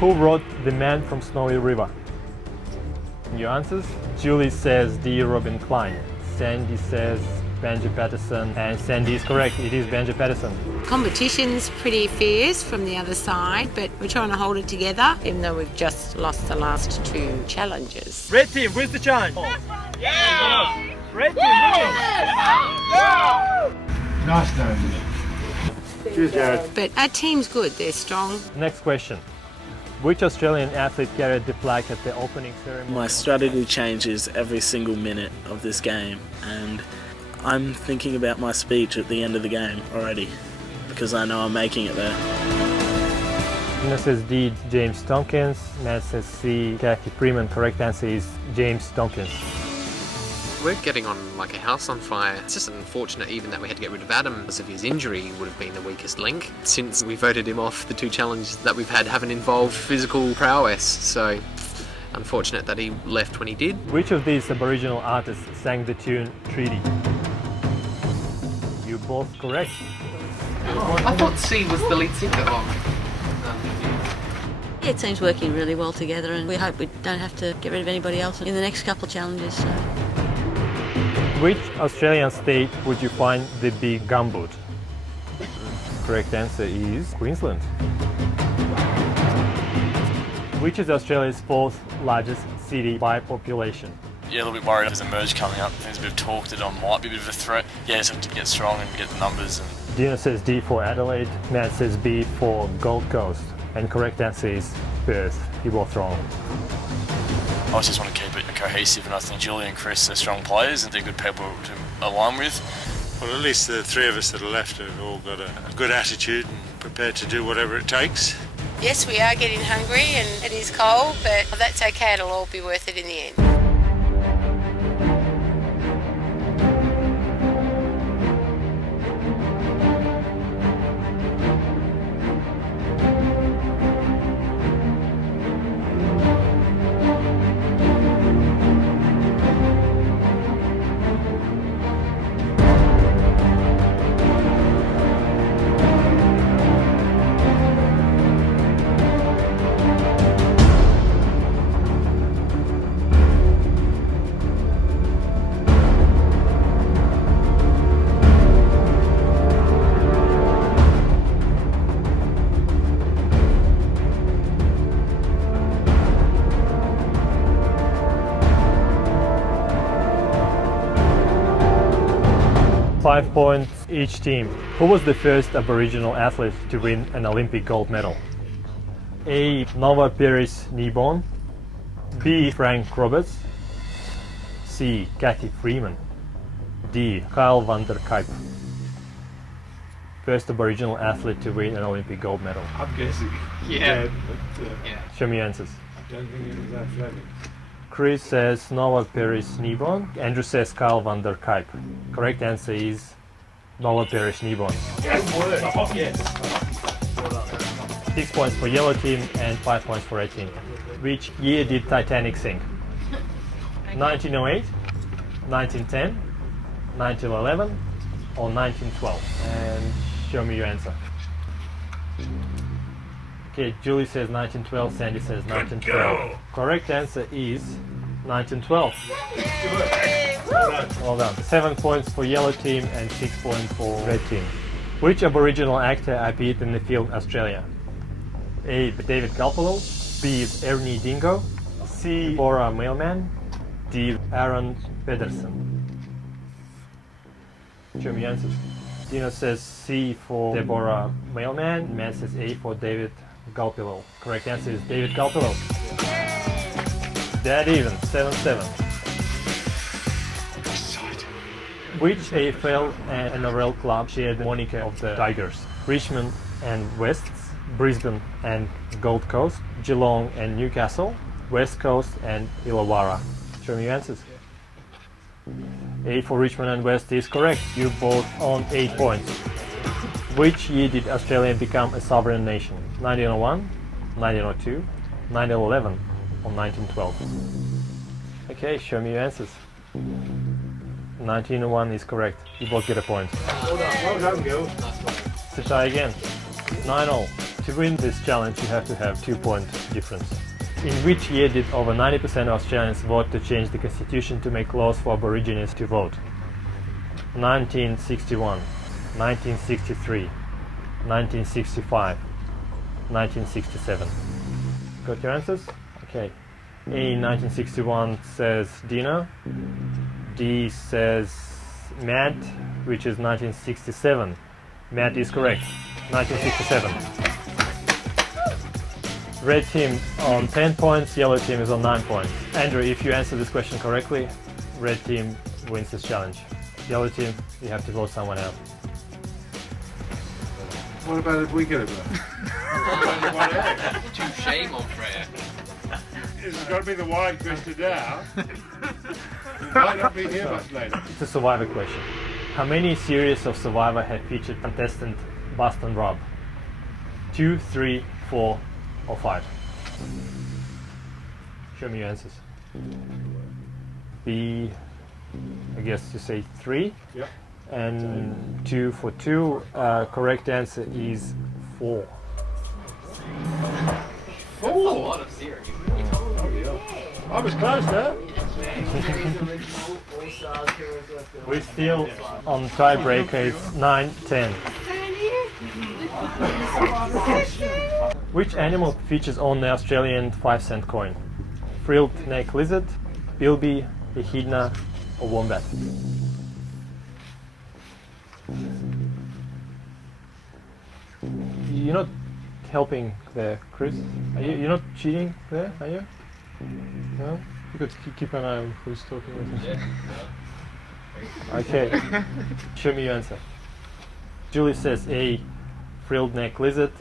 Who wrote The Man from Snowy River? Your answers? Julie says D. Robin Klein. Sandy says Benji Patterson, and Sandy is correct. It is Benji Patterson. Competition's pretty fierce from the other side, but we're trying to hold it together, even though we've just lost the last 2 challenges. Red team, where's the challenge? Yeah! Red team, win! Nice knowing you. Cheers, Jared. But our team's good, they're strong. Next question. Which Australian athlete carried the flag at the opening ceremony? My strategy changes every single minute of this game, and I'm thinking about my speech at the end of the game already, because I know I'm making it there. Gina says D. James Tompkins. Matt says C. Kathy Freeman. Correct answer is James Tompkins. We're getting on like a house on fire. It's just unfortunate even that we had to get rid of Adam because of his injury would have been the weakest link. Since we voted him off, the 2 challenges that we've had haven't involved physical prowess, so unfortunate that he left when he did. Which of these Aboriginal artists sang the tune Treaty? You both correct. I thought C was the lead singer of. Yeah, it seems working really well together, and we hope we don't have to get rid of anybody else in the next couple of challenges. So. Which Australian state would you find the big gumboot? Correct answer is Queensland. Which is Australia's 4th largest city by population? Yeah, a little bit worried there's a merge coming up. There's a bit of talk that it might be a bit of a threat. Yeah, just have to get strong and get the numbers. Dina says D for Adelaide, Matt says B for Gold Coast, and correct answer is Perth. You're both wrong. I just want to keep it cohesive, and I think Julie and Chris are strong players and they're good people to align with. Well, at least the 3 of us that are left have all got a good attitude and prepared to do whatever it takes. Yes, we are getting hungry and it is cold, but that's okay, it'll all be worth it in the end. 5 points each team. Who was the first Aboriginal athlete to win an Olympic gold medal? A. Nova Peris Kneebone. B. Frank Roberts. C. Kathy Freeman. D. Kyle van der Kuip. First Aboriginal athlete to win an Olympic gold medal. I'm guessing. Yeah. But, Show me your answers. I don't think it was athletic. Chris says Nova Peris Kneebone. Andrew says Kyle van der Kuip. Correct answer is Nova Peris Kneebone. Yes. 6 points for yellow team and 5 points for red team. Which year did Titanic sink? 1908, 1910, 1911, or 1912? And show me your answer. Okay, Julie says 1912, Sandy says 1912. Correct answer is 1912. Well done. 7 points for yellow team and 6 points for red team. Which Aboriginal actor appeared in the film Australia? A. David Galpalo. B. Ernie Dingo. C. Bora Mailman. D. Aaron Pedersen. Show me answers. Dino says C for Deborah Mailman. Matt says A for David Galpalo. Correct answer is David Galpalo. Dead even, 7-7. Which AFL and NRL club share the moniker of the Tigers? Richmond and Wests, Brisbane and Gold Coast, Geelong and Newcastle, West Coast and Illawarra. Show me your answers. A for Richmond and West is correct. You both on 8 points. Which year did Australia become a sovereign nation? 1901, 1902, 1911, or 1912? Okay, show me your answers. 1901 is correct. You both get a point. Well done, girl. To tie again. 9-all. To win this challenge, you have to have 2-point difference. In which year did over 90% of Australians vote to change the constitution to make laws for Aborigines to vote? 1961, 1963, 1965, 1967. Got your answers? Okay. A, 1961 says Dina. D says Matt, which is 1967. Matt is correct. 1967. Red team on 10 points, yellow team is on 9 points. Andrew, if you answer this question correctly, red team wins this challenge. Yellow team, you have to vote someone out. What about if we get it wrong? Too shame on Freya. It's got to be the wide question now. We might not be here much later. It's a Survivor question. How many series of Survivor have featured contestant Bust and Rob? 2, 3, 4, or 5? Show me your answers. B, I guess you say 3. Yep. And 2 for 2. Correct answer is 4. A lot of series. I was close there. We're still on tiebreaker, it's 9-10. Which animal features on the Australian 5-cent coin? Frilled neck lizard, bilby, echidna, or wombat? You're not helping there, Chris. You're not cheating there, are you? No? You could keep an eye on who's talking with him. Okay. Show me your answer. Julie says A, frilled neck lizard.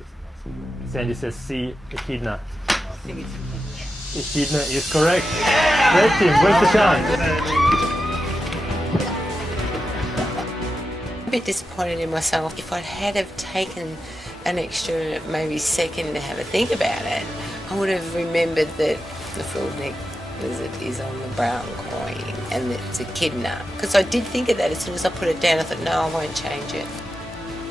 Sandy says C, echidna. Echidna is correct. Red team, where's the challenge? A bit disappointed in myself. If I'd had have taken an extra maybe second to have a think about it, I would have remembered that the frilled neck lizard is on the brown coin and it's echidna. Because I did think of that as soon as I put it down. I thought, no, I won't change it.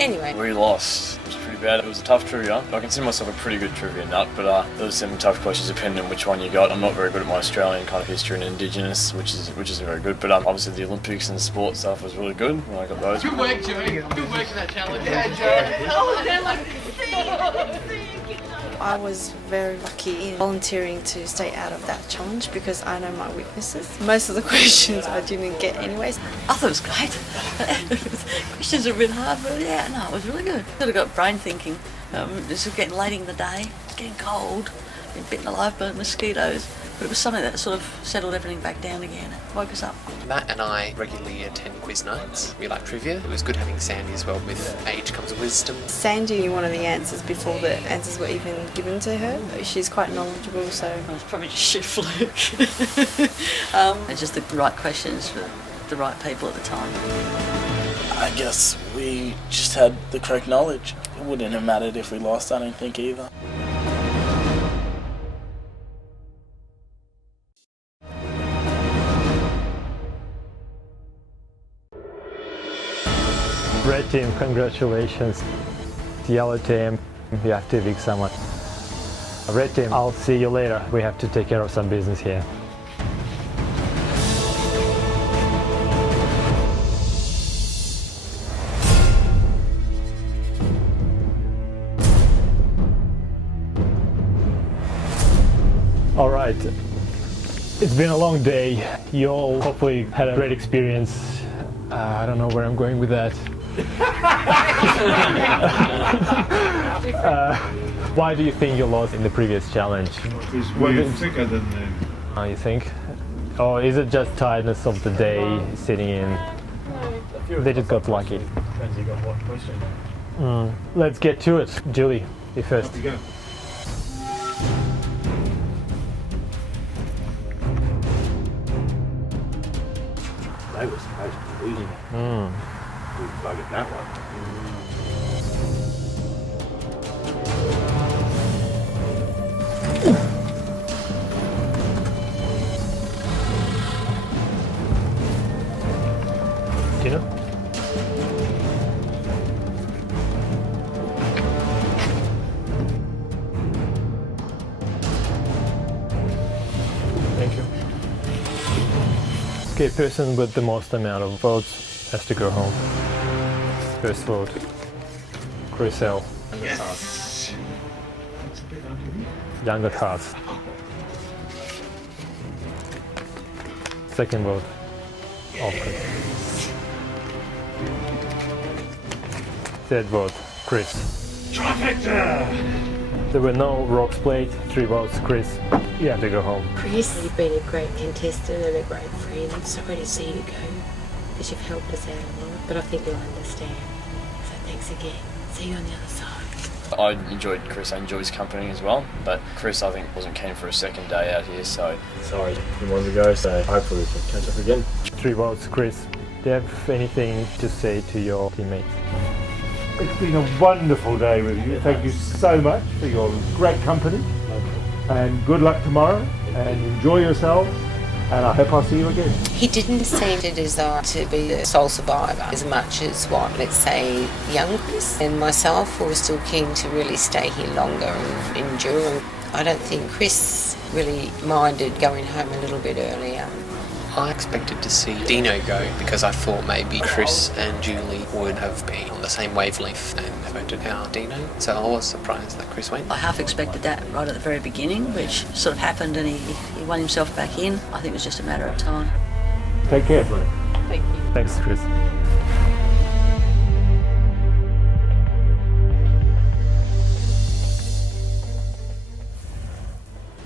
Anyway. We lost. It was pretty bad. It was a tough trivia. I consider myself a pretty good trivia nut, but there was some tough questions depending on which one you got. I'm not very good at my Australian kind of history and Indigenous, which isn't very good. But obviously the Olympics and sports stuff was really good when I got those. Good work, Joey. Good work in that challenge. I was very lucky in volunteering to stay out of that challenge because I know my weaknesses. Most of the questions I didn't get anyways. I thought it was great. Questions are a bit hard, but yeah, no, it was really good. Sort of got brain thinking. This was getting late in the day, it's getting cold, been bitten alive by mosquitoes. But it was something that sort of settled everything back down again, woke us up. Matt and I regularly attend quiz nights. We like trivia. It was good having Sandy as well. With age comes wisdom. Sandy knew one of the answers before the answers were even given to her. She's quite knowledgeable, so... It was probably just shit fluke. It's just the right questions for the right people at the time. I guess we just had the correct knowledge. It wouldn't have mattered if we lost, I don't think, either. Red team, congratulations. The yellow team, you have to evict someone. Red team, I'll see you later. We have to take care of some business here. All right, it's been a long day. You all hopefully had a great experience. I don't know where I'm going with that. Why do you think you lost in the previous challenge? Because we're thicker than them. Oh, you think? Or is it just tiredness of the day sitting in? They just got lucky. Depends you got what question. Let's get to it. Julie, you first. Off you go. They were supposed to be losing it. We buggered that one. Tina? Okay, person with the most amount of votes has to go home. First vote, Chris L. Yes. Younger Tars. Second vote, Alfred. Third vote, Chris. Trifecta! There were no rocks played. 3 votes, Chris. You have to go home. Chris, you've been a great contestant and a great friend. I'm sorry to see you go because you've helped us out a lot, but I think you'll understand. So thanks again. See you on the other side. I enjoyed Chris, I enjoyed his company as well, but Chris I think wasn't keen for a second day out here, so sorry he wanted to go, so hopefully we can catch up again. 3 votes, Chris. Do you have anything to say to your teammates? It's been a wonderful day with you. Thank you so much for your great company. And good luck tomorrow, and enjoy yourselves, and I hope I'll see you again. He didn't seem to desire to be the sole survivor as much as what, let's say, young Chris and myself were still keen to really stay here longer and endure. I don't think Chris really minded going home a little bit earlier. I expected to see Dino go because I thought maybe Chris and Julie would have been on the same wavelength and voted out Dino. So I was surprised that Chris went. I half expected that right at the very beginning, which sort of happened, and he won himself back in. I think it was just a matter of time. Take care. Thank you. Thanks, Chris.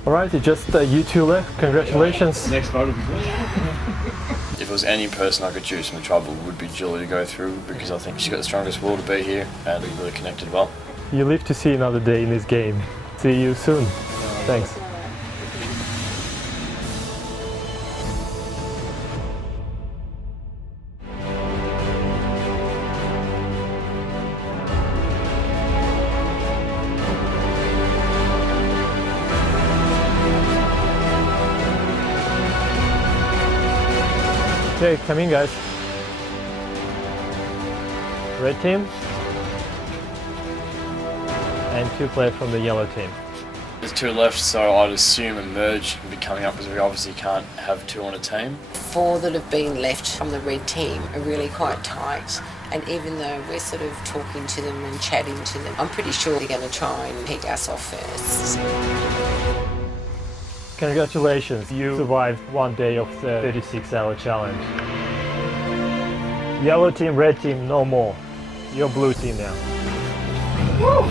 Alright, it's just you 2 left. Congratulations. Next vote will be good. If it was any person I could choose from the trouble, it would be Julie to go through, because I think she's got the strongest will to be here and we really connected well. You live to see another day in this game. See you soon. Thanks. Okay, come in, guys. Red team and 2 players from the yellow team. There's 2 left, so I'd assume a merge would be coming up because we obviously can't have 2 on a team. 4 that have been left from the red team are really quite tight, and even though we're sort of talking to them and chatting to them, I'm pretty sure they're going to try and pick us off first. Congratulations, you survived 1 day of the 36-hour challenge. Yellow team, red team, no more. You're blue team now. Woo!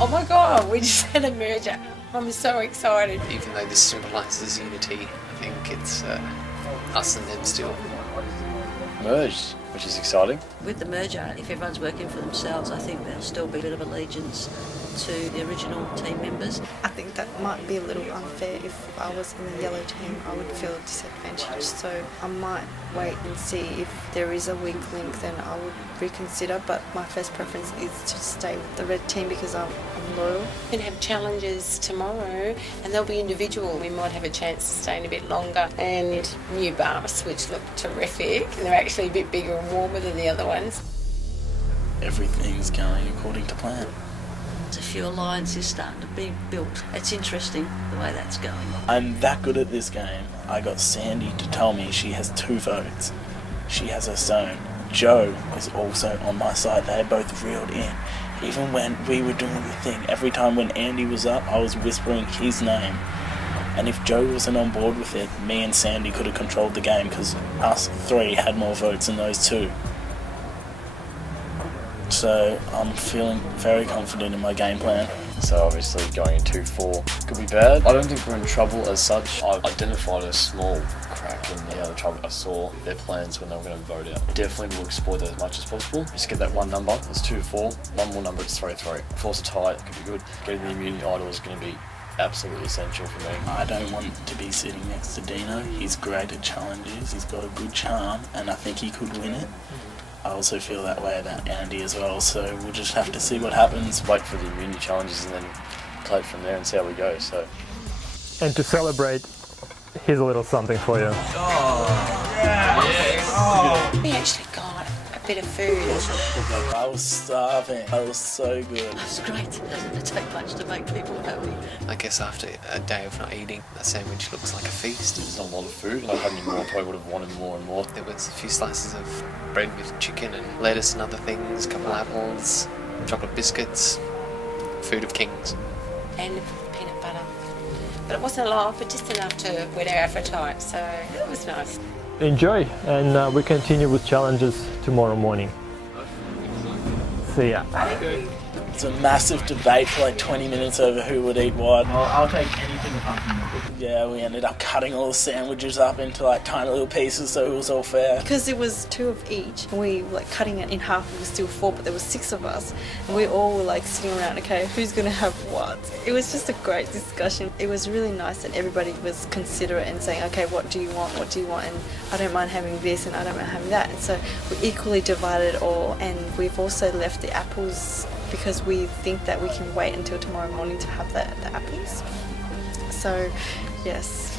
Oh my god, we just had a merger. I'm so excited. Even though this symbolises unity, I think it's us and them still. Merged, which is exciting. With the merger, if everyone's working for themselves, I think there'll still be a bit of allegiance to the original team members. I think that might be a little unfair. If I was in the yellow team, I would feel disadvantaged. So I might wait and see if there is a weak link, then I would reconsider. But my first preference is to stay with the red team because I'm loyal. We can have challenges tomorrow, and they'll be individual. We might have a chance to stay in a bit longer. And new baths, which look terrific, and they're actually a bit bigger and warmer than the other ones. Everything's going according to plan. There's a few alliances starting to be built. It's interesting the way that's going. I'm that good at this game. I got Sandy to tell me she has 2 votes. She has her own. Joe is also on my side. They both reeled in. Even when we were doing the thing, every time when Andy was up, I was whispering his name. And if Joe wasn't on board with it, me and Sandy could have controlled the game because us 3 had more votes than those 2. So I'm feeling very confident in my game plan. So obviously going in 2-4 could be bad. I don't think we're in trouble as such. I've identified a small crack in the other trouble. I saw their plans when they were going to vote out. Definitely will exploit that as much as possible. Just get that one number, it's 2-4. One more number, it's 3-3. If it's tight, it could be good. Getting the immunity idol is going to be absolutely essential for me. I don't want to be sitting next to Dino. He's great at challenges. He's got a good charm, and I think he could win it. I also feel that way about Andy as well, so we'll just have to see what happens. Wait for the immunity challenges and then play from there and see how we go. So. And to celebrate, here's a little something for you. We actually got a bit of food. I was starving. I was so good. It's great. It doesn't take much to make people happy. I guess after a day of not eating, that sandwich looks like a feast. There's not a lot of food. Like having more, probably would have wanted more and more. There was a few slices of bread with chicken and lettuce and other things, a couple of apples, chocolate biscuits, food of kings. And peanut butter. But it wasn't a lot, but just enough to whet our appetite, so it was nice. Enjoy, and we continue with challenges tomorrow morning. See ya. It's a massive debate for like 20 minutes over who would eat what. I'll take anything apart from the Yeah, we ended up cutting all the sandwiches up into like tiny little pieces so it was all fair. Because it was 2 of each, and we were like cutting it in half. It was still 4, but there were 6 of us, and we all were like sitting around. Okay, who's gonna have what? It was just a great discussion. It was really nice that everybody was considerate and saying, okay, what do you want? What do you want? And I don't mind having this, and I don't mind having that. And so we equally divided it all, and we've also left the apples because we think that we can wait until tomorrow morning to have the apples. So, yes.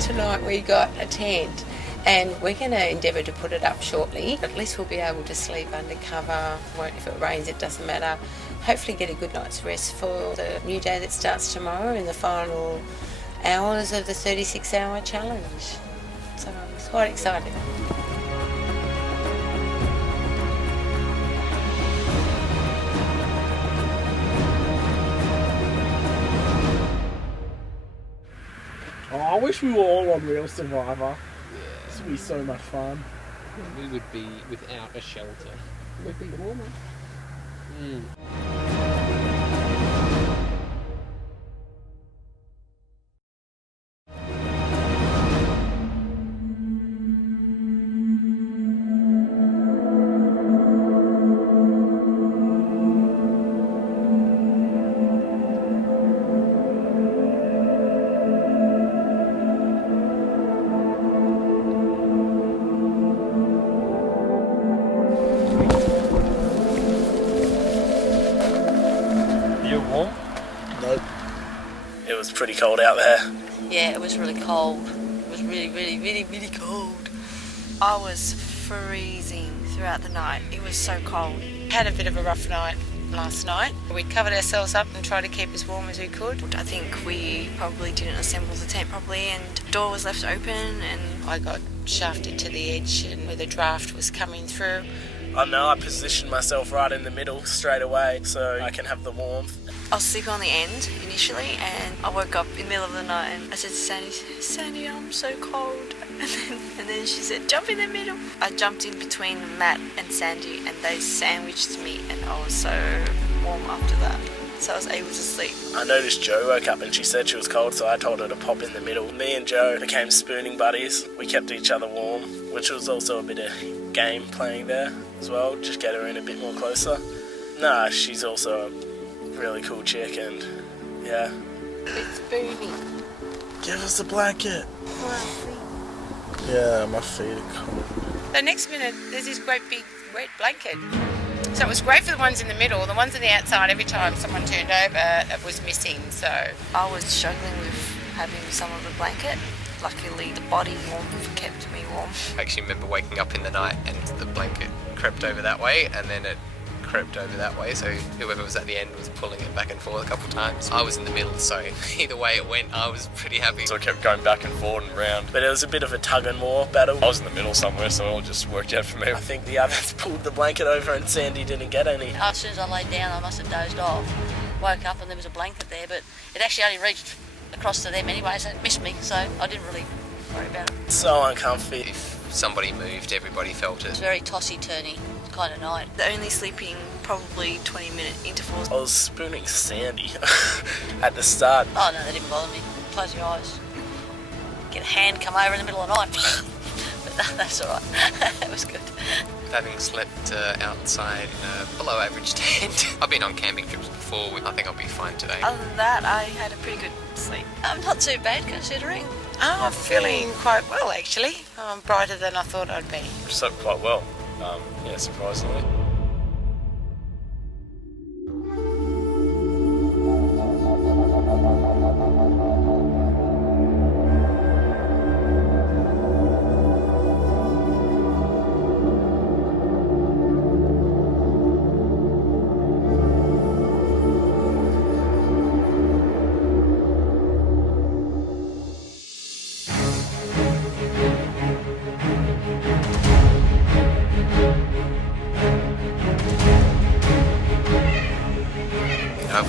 Tonight we got a tent, and we're going to endeavour to put it up shortly. At least we'll be able to sleep under cover. If it rains, it doesn't matter. Hopefully get a good night's rest for the new day that starts tomorrow in the final hours of the 36-hour challenge. So it's quite exciting. Oh, I wish we were all on Real Survivor. This would be so much fun. We would be without a shelter. We'd be warmer. You warm? Nope. It was pretty cold out there. Yeah, it was really cold. It was really, really, really, really cold. I was freezing throughout the night. It was so cold. Had a bit of a rough night last night. We covered ourselves up and tried to keep as warm as we could. I think we probably didn't assemble the tent properly, and the door was left open, and I got shafted to the edge and where the draft was coming through. I know I positioned myself right in the middle straight away so I can have the warmth. I was sleeping on the end initially, and I woke up in the middle of the night and I said to Sandy, I'm so cold. And then she said, jump in the middle. I jumped in between Matt and Sandy, and they sandwiched me, and I was so warm after that. So I was able to sleep. I noticed Jo woke up and she said she was cold, so I told her to pop in the middle. Me and Jo became spooning buddies. We kept each other warm, which was also a bit of game playing there as well, just get her in a bit more closer. Nah, she's also a really cool chick, and yeah. It's spooning. Give us a blanket. Yeah, my feet are cold. The next minute, there's this great big wet blanket. So it was great for the ones in the middle. The ones on the outside, every time someone turned over, it was missing. So I was struggling with having some of the blanket. Luckily, the body warmth kept me warm. I actually remember waking up in the night and the blanket crept over that way, and then it crept over that way, so whoever was at the end was pulling it back and forth a couple of times. I was in the middle, so either way it went, I was pretty happy. So I kept going back and forward and round. But it was a bit of a tug and war battle. I was in the middle somewhere, so it all just worked out for me. I think the others pulled the blanket over and Sandy didn't get any. As soon as I laid down, I must have dozed off. Woke up and there was a blanket there, but it actually only reached across to them anyway, so it missed me, so I didn't really worry about it. So uncomfy. If somebody moved, everybody felt It's it. very tossy-turny kind of night. The only sleeping probably 20-minute intervals. I was spooning Sandy at the start. Oh no, that didn't bother me. Close your eyes. Get a hand come over in the middle of the night. But that's alright. It was good. Having slept outside in a below average tent. I've been on camping trips before, I think I'll be fine today. Other than that, I had a pretty good sleep. Not too bad considering. Oh, I'm feeling quite well actually. I'm brighter than I thought I'd be. Slept quite well, yeah, surprisingly.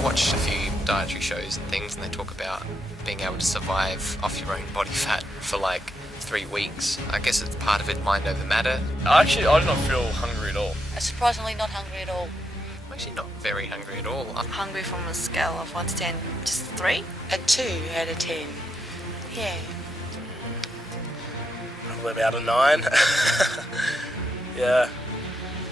watch a few dietary shows and things, and they talk about being able to survive off your own body fat for like 3 weeks. I guess it's part of it, mind over matter. Actually, I do not feel hungry at all. I'm surprisingly not hungry at all. I'm actually not very hungry at all. I'm Hungry from a scale of 1 to 10, just 3. A 2 out of 10. Yeah. Probably about a 9. Yeah,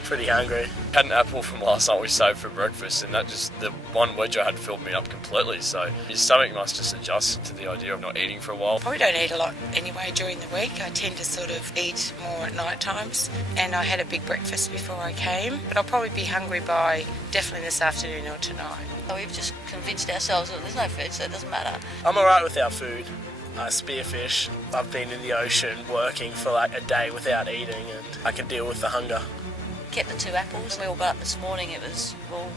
pretty hungry. Had an apple from last night we saved for breakfast, and the one wedge I had filled me up completely, so your stomach must just adjust to the idea of not eating for a while. Probably don't eat a lot anyway during the week. I tend to sort of eat more at night times, and I had a big breakfast before I came, but I'll probably be hungry by definitely this afternoon or tonight. So we've just convinced ourselves that there's no food, so it doesn't matter. I'm alright without food. I spearfish. I've been in the ocean working for like a day without eating, and I can deal with the hunger. Kept the 2 apples. We all got up this morning. It was, well,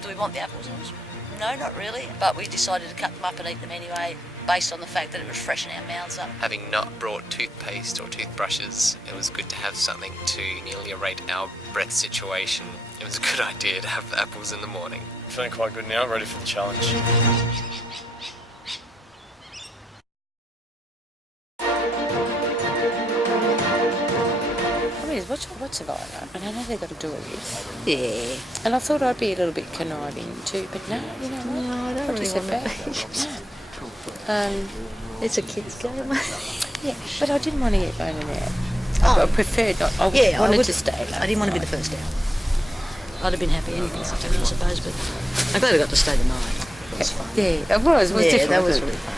do we want the apples? It was, no, not really. But we decided to cut them up and eat them anyway, based on the fact that it would freshen our mouths up. Having not brought toothpaste or toothbrushes, it was good to have something to ameliorate our breath situation. It was a good idea to have the apples in the morning. Feeling quite good now, ready for the challenge. What's Survivor? And I know they've got to do all this. Yeah. And I thought I'd be a little bit conniving too, but no, you know what? No, I don't What really is it want about? It's a kid's game. Yeah, but I didn't want to get voted out. Oh. I preferred not. I Yeah, wanted would- to stay. I didn't want to be the first out. I'd have been happy anything, I suppose, but I'm glad I got to stay the night. It was fun. Yeah, it was. It was different. that was wasn't really it? fun.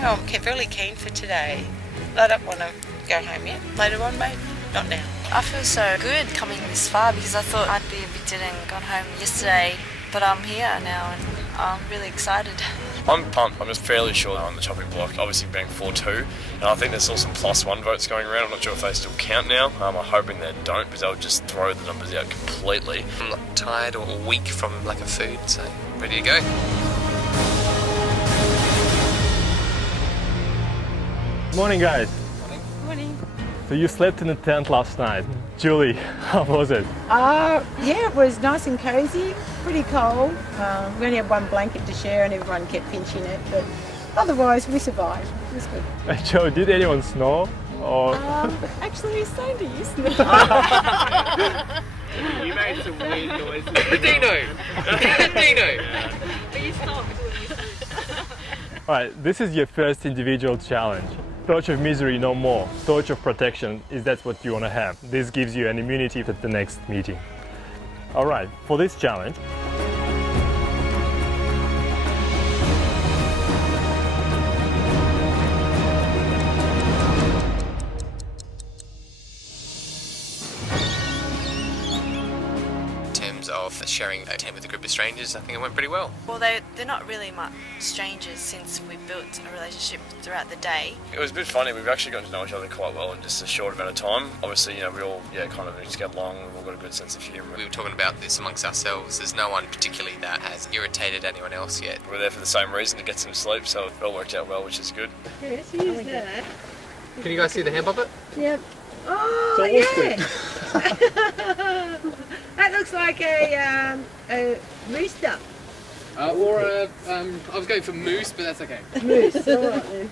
Yeah, I'm really keen for today. I don't want to go home yet. Later on, maybe. Not now. I feel so good coming this far because I thought I'd be evicted and gone home yesterday, but I'm here now and I'm really excited. I'm pumped. I'm just fairly sure they're on the chopping block, obviously being 4-2, and I think there's still some +1 votes going around. I'm not sure if they still count now. I'm hoping they don't, because they'll just throw the numbers out completely. I'm not tired or weak from lack of food, so ready to go. Morning, guys. Morning. So you slept in the tent last night. Julie, how was it? Yeah, it was nice and cosy, pretty cold. We only had one blanket to share and everyone kept pinching it, but otherwise we survived. It was good. Joe, did anyone snore? Or Actually, Sandy, you You made some weird noises. Dino! Dino! But you stopped. Alright, this is your first individual challenge. Torch of misery, no more. Torch of protection, is that what you want to have? This gives you an immunity at the next meeting. Alright, for this challenge, of sharing a tent with a group of strangers, I think it went pretty well. Well, they're not really much strangers since we built a relationship throughout the day. It was a bit funny. We've actually gotten to know each other quite well in just a short amount of time. Obviously, we all kind of just get along. We've all got a good sense of humour. We were talking about this amongst ourselves. There's no one particularly that has irritated anyone else yet. We're there for the same reason, to get some sleep, so it all worked out well, which is good. Yes, use that. Can you guys see the hand puppet? Yep. Oh, yeah. That looks like a rooster. I was going for moose, but that's okay. Moose, all right then.